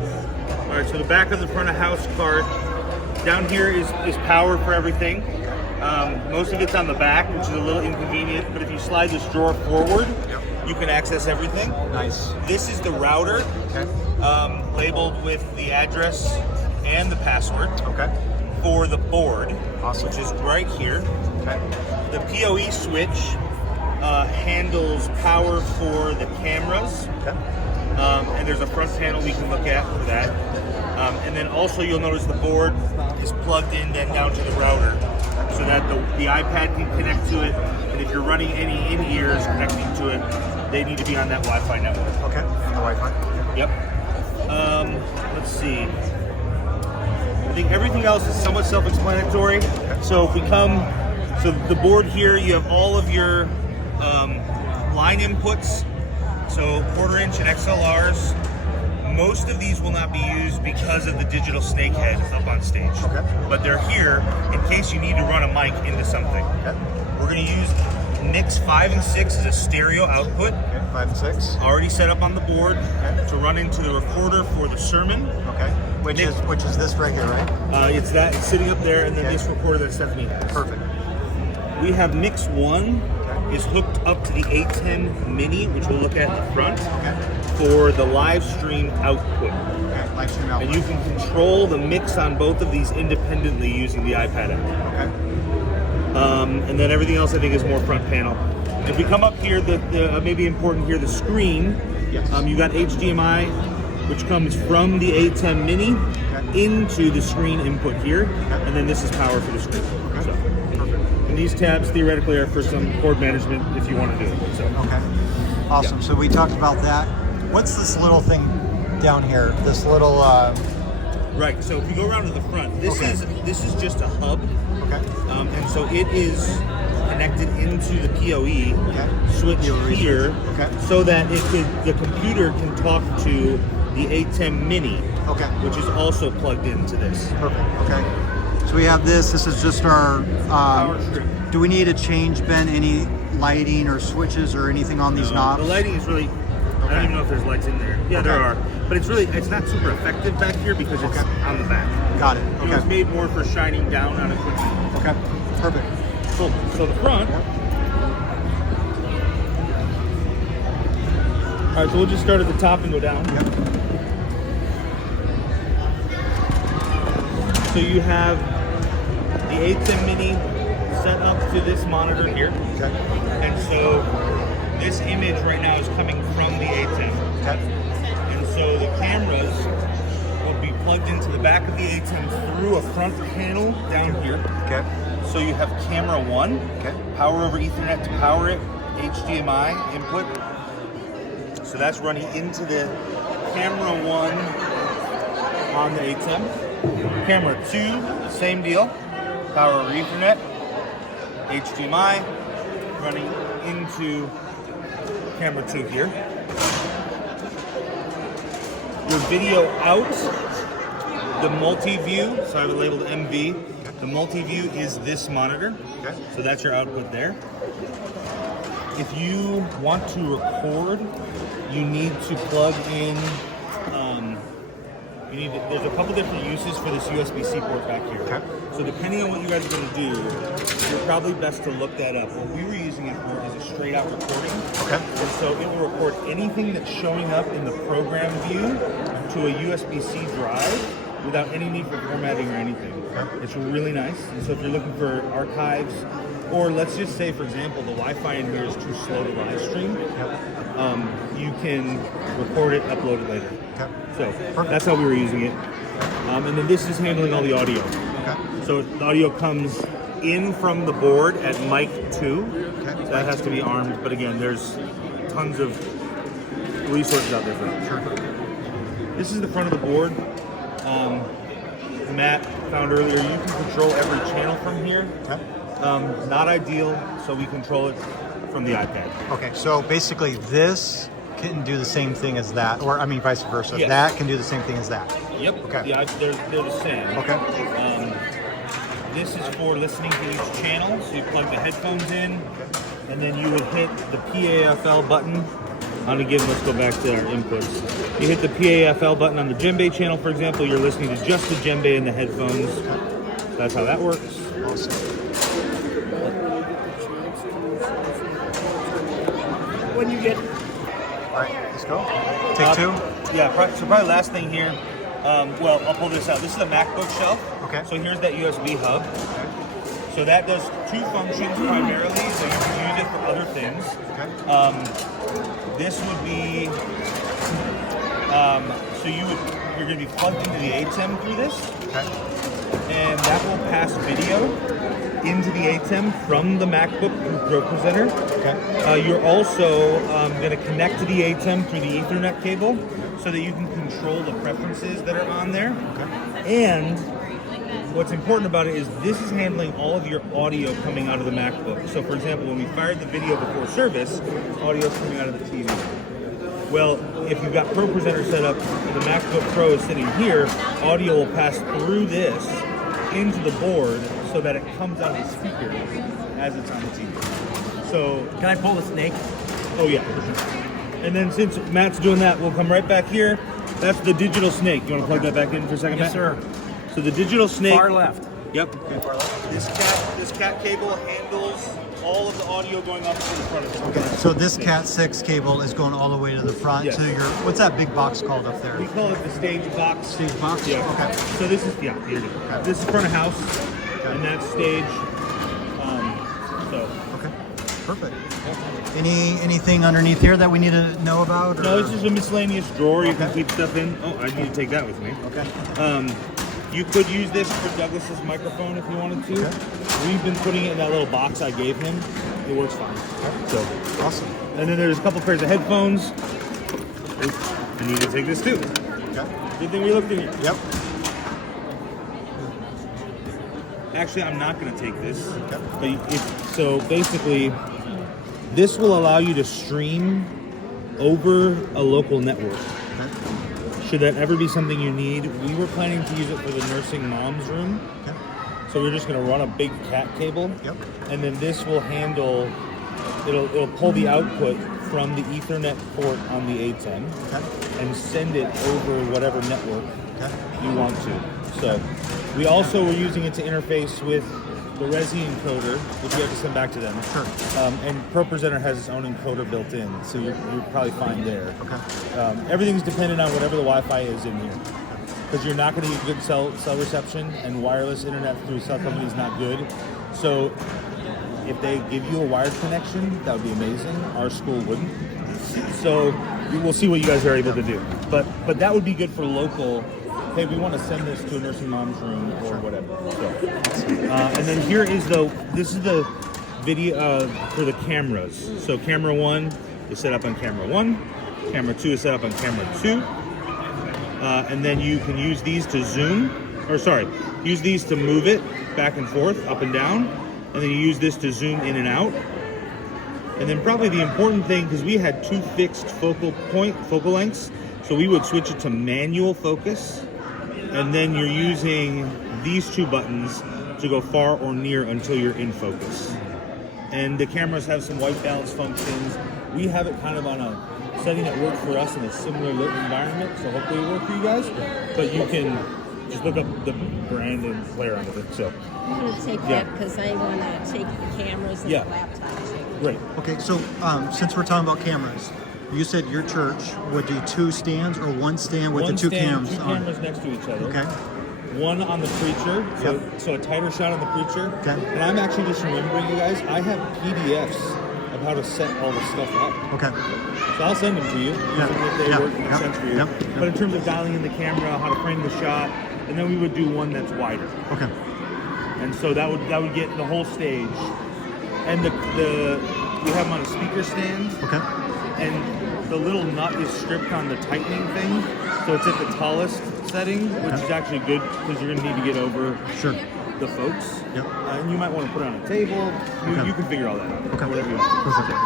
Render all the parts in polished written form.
All right, so the back of the front of house cart. Down here is power for everything. Most of it's on the back, which is a little inconvenient, but if you slide this drawer forward, you can access everything. Nice. This is the router, labeled with the address and the password for the board, which is right here. The PoE switch handles power for the cameras, and there's a front panel we can look at for that. And then also you'll notice the board is plugged in then down to the router, so that the iPad can connect to it, and if you're running any in-ears connecting to it, they need to be on that Wi-Fi network. Okay, on the Wi-Fi. Yep. Let's see. I think everything else is somewhat self-explanatory. So if we come, so the board here, you have all of your line inputs, so 1/4 inch and XLRs. Most of these will not be used because of the digital snakehead up on stage. But they're here in case you need to run a mic into something. We're going to use mix 5 and 6 as a stereo output. 5 and 6. Already set up on the board to run into the recorder for the sermon. Which is this right here, right? It's sitting up there, and then this recorder that Stephanie has. Perfect. We have mix 1 is hooked up to the 810 Mini, which we'll look at in the front, for the live stream output. Live stream output. And you can control the mix on both of these independently using the iPad app. And then everything else I think is more front panel. If we come up here, the maybe important here, the screen. You got HDMI, which comes from the 810 Mini into the screen input here, and then this is power for the screen. So. And these tabs theoretically are for some cord management if you want to do it. So. Awesome. So we talked about that. What's this little thing down here? This little. Right. So if you go around to the front, this is just a hub. And so it is connected into the PoE switch here, so that the computer can talk to the 810 Mini, which is also plugged into this. So we have this. This is just our. Do we need to change, Ben, any lighting or switches or anything on these knobs? The lighting is really. I don't even know if there's lights in there. Yeah, there are. But it's not super effective back here because it's on the back. Got it. You know, it's made more for shining down on equipment. Perfect. So the front. All right, so we'll just start at the top and go down. So you have the 810 Mini set up to this monitor here. And so this image right now is coming from the 810. And so the cameras will be plugged into the back of the 810 through a front panel down here. So you have camera 1, power over Ethernet to power it, HDMI input. So that's running into the camera 1 on the 810. Camera 2, same deal, power over Ethernet, HDMI, running into camera 2 here. Your video out, the multi-view, so I have it labeled MV. The multi-view is this monitor, so that's your output there. If you want to record, you need to plug in, there's a couple different uses for this USB-C port back here. So depending on what you guys are going to do, you're probably best to look that up. What we were using it for is a straight out recording. And so it will record anything that's showing up in the program view to a USB-C drive without any need for formatting or anything. It's really nice. And so if you're looking for archives, or let's just say, for example, the Wi-Fi in here is too slow to live stream, you can record it, upload it later. So that's how we were using it. And then this is handling all the audio. So the audio comes in from the board at mic 2. So that has to be armed. But again, there's tons of resources out there for that. This is the front of the board. Matt found earlier, you can control every channel from here. Not ideal, so we control it from the iPad. So basically this can do the same thing as that, or I mean vice versa. That can do the same thing as that. Yeah, they're the same. This is for listening to each channel, so you plug the headphones in, and then you would hit the PAFL button let's go back to our inputs. You hit the PAFL button on the djembe channel, for example, you're listening to just the djembe in the headphones. So that's how that works. Awesome. When you get... All right, let's go. Take two. Yeah, so probably last thing here. Well, I'll pull this out. This is a MacBook shelf. Okay. So here's that USB hub. So that does two functions primarily, so you can use it for other things. Okay. This would be, so you're going to be plugged into the ATEM through this. Okay. And that will pass video into the ATEM from the MacBook Pro Presenter. Okay. You're also going to connect to the ATEM through the Ethernet cable so that you can control the preferences that are on there. Okay. And what's important about it is this is handling all of your audio coming out of the MacBook. So for example, when we fired the video before service, audio is coming out of the TV. Well, if you've got Pro Presenter set up, and the MacBook Pro is sitting here, audio will pass through this into the board so that it comes out of the speakers as it's on the TV. So, Can I pull the snake? oh yeah, for sure. And then since Matt's doing that, we'll come right back here. That's the digital snake. You want to plug that back in for a second, Yes, Matt? sir. So the digital snake. Far left. Yep. This cat cable handles all of the audio going up to the front of the Okay. So this Cat 6 cable is going all the way to the front Yes. to your, what's that big box called up there? We call it the stage box. Stage box? Yeah. Okay. So this is, yeah, here it is. Okay. This is front of house, Okay. and that's stage. So. Okay. Perfect. Anything underneath here that we need to know about? Or? No, it's just a miscellaneous drawer you can Okay. keep stuff in. Oh, I need to take that with me. Okay. You could use this for Douglas's microphone if you wanted to. Okay. We've been putting it in that little box I gave him. It works fine. So, Awesome. and then there's a couple pairs of headphones. I need to take this too. Okay. Good thing we looked in here. Yep. Actually, I'm not going to take this. Okay. But so basically, this will allow you to stream over a local network. Okay. Should that ever be something you need, we were planning to use it for the nursing mom's room. Okay. So we're just going to run a big cat cable. Yep. And then this will handle, it'll pull the output from the Ethernet port on the ATEM Okay. and send it over whatever network Okay. you want to. So we also were using it to interface with the Resi encoder, which we have to send back to them. Sure. And Pro Presenter has its own encoder built in, so you're probably fine there. Okay. Everything's dependent on whatever the Wi-Fi is in here. Because you're not going to get good cell reception, and wireless internet through cell company is not good. So if they give you a wired connection, that would be amazing. Our school wouldn't. So we'll see what you guys are able to do. But that would be good for local. Hey, we want to send this to a nursing mom's room or whatever. So, and then this is the video for the cameras. So camera 1 is set up on camera 1. Camera 2 is set up on camera 2. And then you can use these to zoom, use these to move it back and forth, up and down. And then you use this to zoom in and out. And then probably the important thing, because we had 2 fixed focal lengths, so we would switch it to manual focus. And then you're using these 2 buttons to go far or near until you're in focus. And the cameras have some white balance functions. We have it kind of on a setting that worked for us in a similar lit environment, so hopefully it will work for you guys. But you can just look up the brand and play around with it. So I'm going to take that because I want to take the cameras and Yeah. the laptop too. great. Okay. So since we're talking about cameras, you said your church would do 2 stands or 1 stand with One the 2 stand, cams 2 on? cameras next to each other. Okay. One on the preacher, so a tighter shot on the preacher. Okay. And I'm actually just remembering, you guys, I have PDFs of how to set all this stuff up. Okay. So I'll send them to you Yeah. if they Yeah. work and make Yep. sense for you. Yep. But in terms of dialing in the camera, how to frame the shot, and then we would do one that's wider. Okay. And so that would get the whole stage. And we have them on a speaker stand, Okay. and the little nut is stripped on the tightening thing, so it's at the tallest setting, which is actually good because you're going to need to get over Sure. the folks. Yep. And you might want to put it on a table. Okay. You can figure all that out. Okay. Whatever you want. Perfect.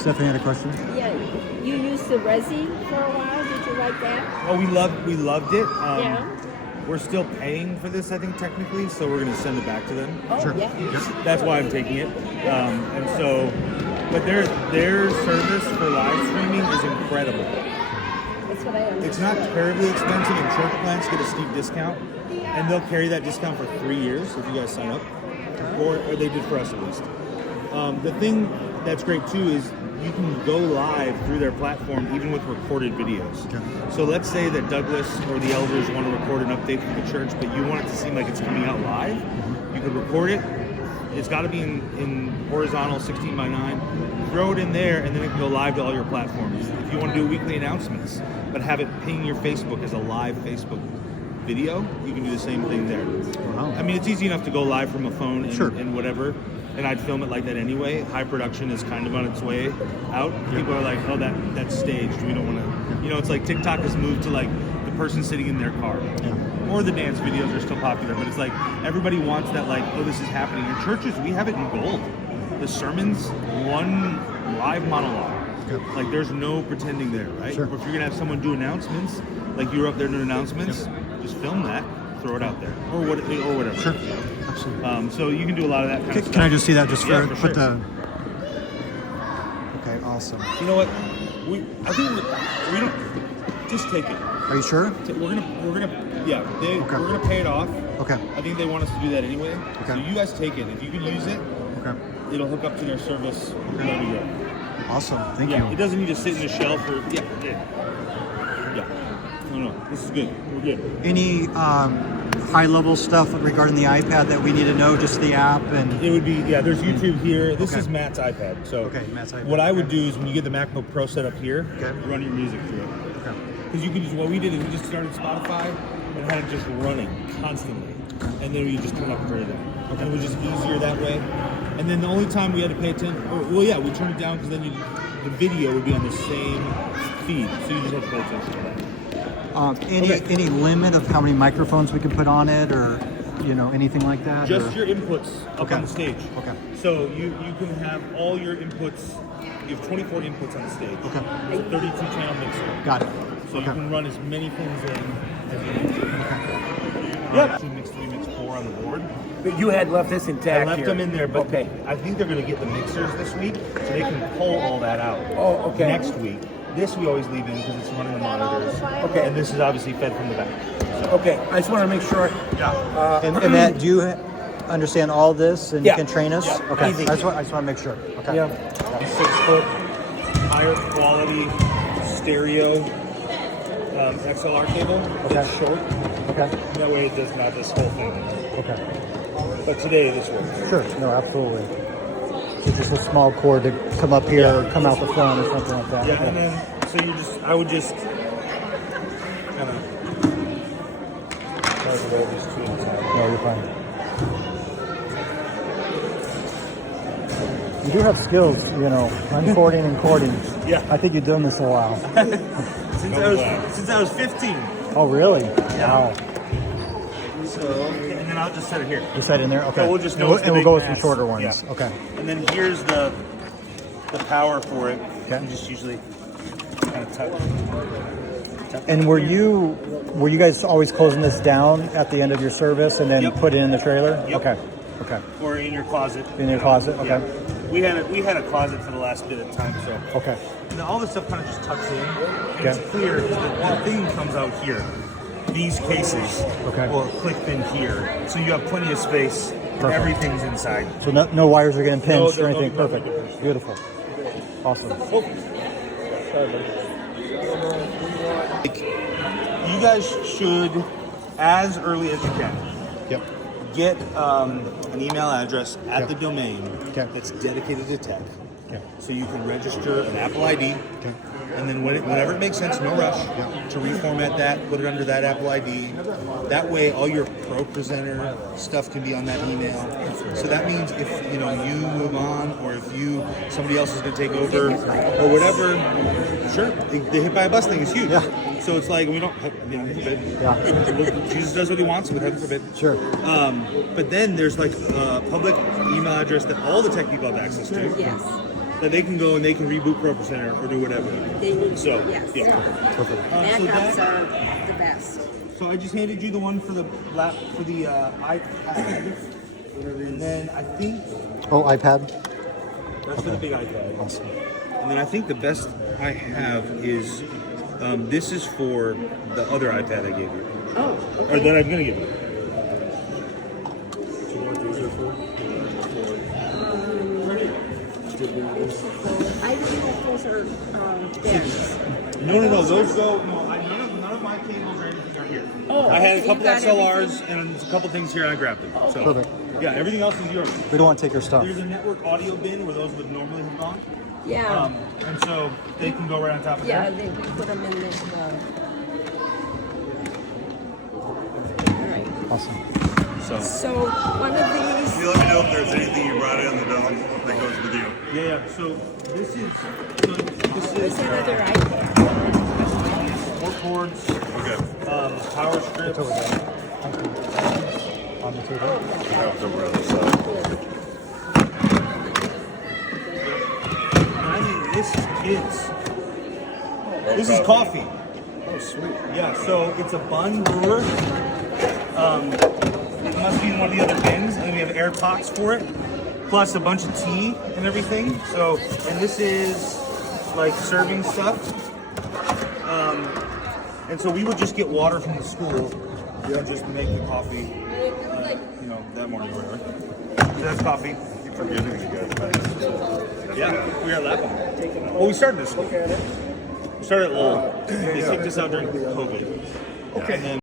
Stephanie had a question. Yeah, you used the Resi for a while. Did you like that? Oh, we loved it. Yeah. We're still paying for this, I think, technically, so we're going to send it back to them. Oh, Sure. yeah. Yep. That's why I'm taking it. And so But their service for live streaming is incredible. That's what I understand. It's not terribly expensive, and church plants get a steep discount, and they'll carry that discount for 3 years if you guys sign up, or they did for us at least. The thing that's great too is you can go live through their platform even with recorded videos. Okay. So let's say that Douglas or the elders want to record an update for the church, but you want it to seem like it's coming out live. You could record it. It's got to be in horizontal 16 by 9. Throw it in there, and then it can go live to all your platforms. If you want to do weekly announcements, but have it ping your Facebook as a live Facebook video, you can do the same thing there. Wow. I mean, it's easy enough to go live from a phone and, Sure. and whatever, and I'd film it like that anyway. High production is kind of on its way out. People are like, oh, that's staged. We don't want to, it's like TikTok has moved to like the person sitting in their car. Yeah. Or the dance videos are still popular, but it's like everybody wants that, like, oh, this is happening. In churches, we have it in gold. The sermon's one live monologue. Good. Like, there's no pretending there, right? Sure. Or if you're going to have someone do announcements, like you were up there doing announcements, just film that, throw it out there. Or whatever. Sure. Absolutely. So you can do a lot of that kind of stuff. Can I just see that just Yeah, for put sure. the... Okay, awesome. You know what? I think we don't... Just take it. Are you sure? We're gonna we're gonna pay it off. Okay. I think they want us to do that anyway. Okay. So you guys take it. If you can use it, Okay. it'll hook up to their service. There we go. Awesome. Thank Yeah, you. it doesn't need to sit in the shelf or yeah. No, this is good. We're good. Any high-level stuff regarding the iPad that we need to know? Just the app and... It would be there's YouTube here. This Okay. is Matt's iPad. So Okay, Matt's iPad. what I would Okay. do is when you get the MacBook Pro set up here, Okay. run your music through it. Okay. Because you can just, what we did is we just started Spotify and had it just running constantly. And then we just turn up and turn it down. And it was just easier that way. And then the only time we had to pay attention, we turn it down because then the video would be on the same feed. So you just have to pay attention to that. Any limit of how many microphones we can put on it, or anything like that? Just or? your inputs up Okay. on the stage. Okay. So you can have all your inputs, you have 24 inputs on the stage. Okay. It's a 32 channel mixer. Got it. So Okay. you can run as many things in as you need to. Yep. 2 mix 3 mix 4 on the board. But you had left this intact I left here. them in there, but Okay. I think they're going to get the mixers this week, so they can pull all that out. Oh, okay. Next week. This we always leave in because it's running the monitors. Okay. And this is obviously fed from the back. Okay, I just want to make sure. Yeah. And Matt, do you understand all this and Yeah. you can train us? Yeah. Okay. Easy. I just want to make sure. Okay. Yeah. 6-foot, higher quality stereo XLR cable. Okay. It's short. Okay. That way it does not this whole thing. Okay. But today this works. Sure. No, absolutely. So just a small cord to come up here, or come out the front, or something like that. Yeah, Okay. and then I would just kind of roll these two at a time. No, you're fine. You do have skills, uncording and cording. Yeah. I think you've done this a while. Since I was 15. Oh, really? Wow. So, and then I'll just set it here. You said in there? Okay. So we'll just and know we'll, it's the and we'll big go with some mass. shorter ones. Yeah. Okay. And then here's the power for it. Okay. You just usually kind of tuck. And were you guys always closing this down at the end of your service and then Yep. put it in the trailer? Yep. Okay. Okay. Or in your closet. In your closet? Okay. Yeah. We had a closet for the last bit of time, so. Okay. And all this stuff kind of just tucks in. And Okay. it's clear because the thing comes out here. These cases Okay. will clip in here, so you have plenty of space. Perfect. Everything's inside. So no wires are getting pinched or there's no- anything. no Perfect. difference. Beautiful. Awesome. You guys should, as early as you can, Yep. get an email address at Okay. the domain Okay. that's dedicated to tech. Okay. So you can register an Apple ID, Okay. and then whenever it makes sense, no rush, to reformat that, put it under that Apple ID. That way, all your Pro Presenter stuff can be on that email. So that means if you move on, or if somebody else is going to take over, or whatever, sure, the hit by a bus thing is huge. Yeah. So it's like we don't, heaven forbid. Yeah. Jesus does what he wants with, heaven forbid. Sure. But then there's like a public email address that all the tech people have access to. Yes. That they can go and they can reboot Pro Presenter or do whatever. They need So, to, yes. yeah. Perfect. Backups are the best. So I just handed you the one for the iPad. And then I think, Oh, iPad. That's for the big iPad. Awesome. And then I think the best I have is this is for the other iPad I gave you, Oh, or okay. that I'm gonna give you. I don't know if those are theirs. No. Those go. No, none of my cables or anything are here. Oh, I had a you couple got XLRs and a couple things here, and I grabbed them. So, Perfect. yeah, everything else is yours. We don't want to take your stuff. There's a network audio bin where those would normally have gone, Yeah. and so they can go right on top of Yeah, that. we put them in this. All right. Awesome. So one of these. You let me know if there's anything you brought in that goes with you. Yeah. So this is There's another iPad. four cords, Okay. power strips. On the table. Yeah, it's over on the side. I mean, this is kids. This is coffee. Oh, sweet. Yeah, so it's a bun brewer. It must be in one of the other bins, and then we have air pots for it, plus a bunch of tea and everything. So, and this is like serving stuff. And so we would just get water from the school and just make the coffee, that morning or whatever. So that's coffee. Keep forgetting you guys, man. Yeah, we are laughing. Well, we started this. We started at Lowell. They kicked us out during COVID. Okay. And then